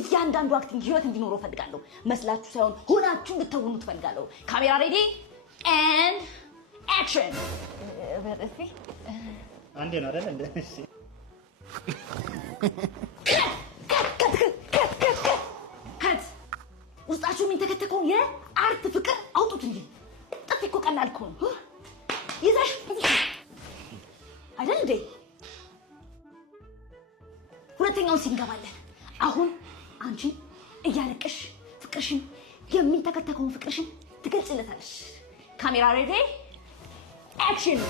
እያንዳንዱ አክቲንግ ህይወት እንዲኖረው ፈልጋለሁ። መስላችሁ ሳይሆን ሆናችሁ እንድትተውኑት ፈልጋለሁ። ካሜራ ሬዲ ኤንድ አክሽን። በጥፊ አንዴ ነው አይደል እንዴ? እሺ ከት ውስጣችሁ የሚንተከተከው የአርት ፍቅር አውጡት እንጂ ጥፊ እኮ ቀላል እኮ ነው። ይዘሽ አይደል እንዴ? ሁለተኛውን ሲንገባለን። አሁን አንቺ እያለቀሽ ፍቅርሽን የሚንተከተከውን ፍቅርሽን ትገልጽለታለሽ። ካሜራ ሬዲ አክሽን።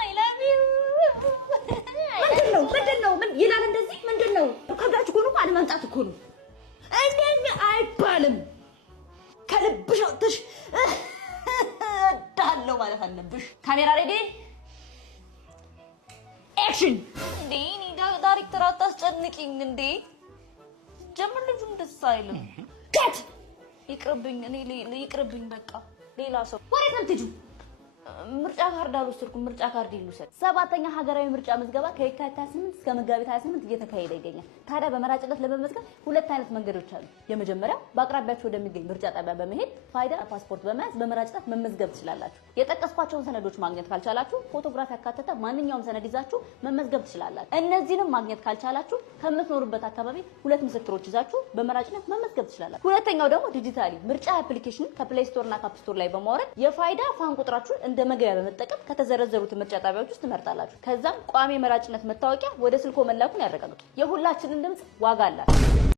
አይ ላቭ ዩ። ምንድነው ምን ይላል እንደዚህ? ምንድነው ከብዳችሁ እኮ ነው አለማምጣት እኮ ነው። እንደዚህ አይባልም። ከልብሽ አውጥተሽ ዳለው ማለት አለብሽ። ካሜራ ሬዲ አክሽን። እንዴ እኔ ዳይሬክተር አታስጨንቂኝ እንዴ። ጀምር ልጁን ደስ አይልም። ከት ይቅርብኝ፣ እኔ ይቅርብኝ በቃ ሌላ ሰው። ወዴት ነው የምትሄጂው? ምርጫ ካርድ አልወሰድኩም። ምርጫ ካርድ ይሉሰድ። 7ኛ ሀገራዊ ምርጫ ምዝገባ ከየካቲት 28 እስከ መጋቢት 28 እየተካሄደ ይገኛል። ታዲያ በመራጭነት ለመመዝገብ ሁለት አይነት መንገዶች አሉ። የመጀመሪያው በአቅራቢያችሁ ወደሚገኝ ምርጫ ጣቢያ በመሄድ ፋይዳ ፓስፖርት በመያዝ በመራጭነት መመዝገብ ትችላላችሁ። የጠቀስኳቸውን ሰነዶች ማግኘት ካልቻላችሁ ፎቶግራፍ ያካተተ ማንኛውም ሰነድ ይዛችሁ መመዝገብ ትችላላችሁ። እነዚህንም ማግኘት ካልቻላችሁ ከምትኖሩበት አካባቢ ሁለት ምስክሮች ይዛችሁ በመራጭነት መመዝገብ ትችላላችሁ። ሁለተኛው ደግሞ ዲጂታሊ ምርጫ አፕሊኬሽን ከፕሌይ ስቶር እና ከአፕ ስቶር ላይ በማውረድ የፋይዳ ፋን ቁጥራችሁን እንደ መግቢያ በመጠቀም ከተዘረዘሩት ምርጫ ጣቢያዎች ውስጥ ትመርጣላችሁ። ከዛም ቋሚ መራጭነት መታወቂያ ወደ ስልኮ መላኩን ያረጋግጡ። የሁላችንን ድምጽ ዋጋ አላት።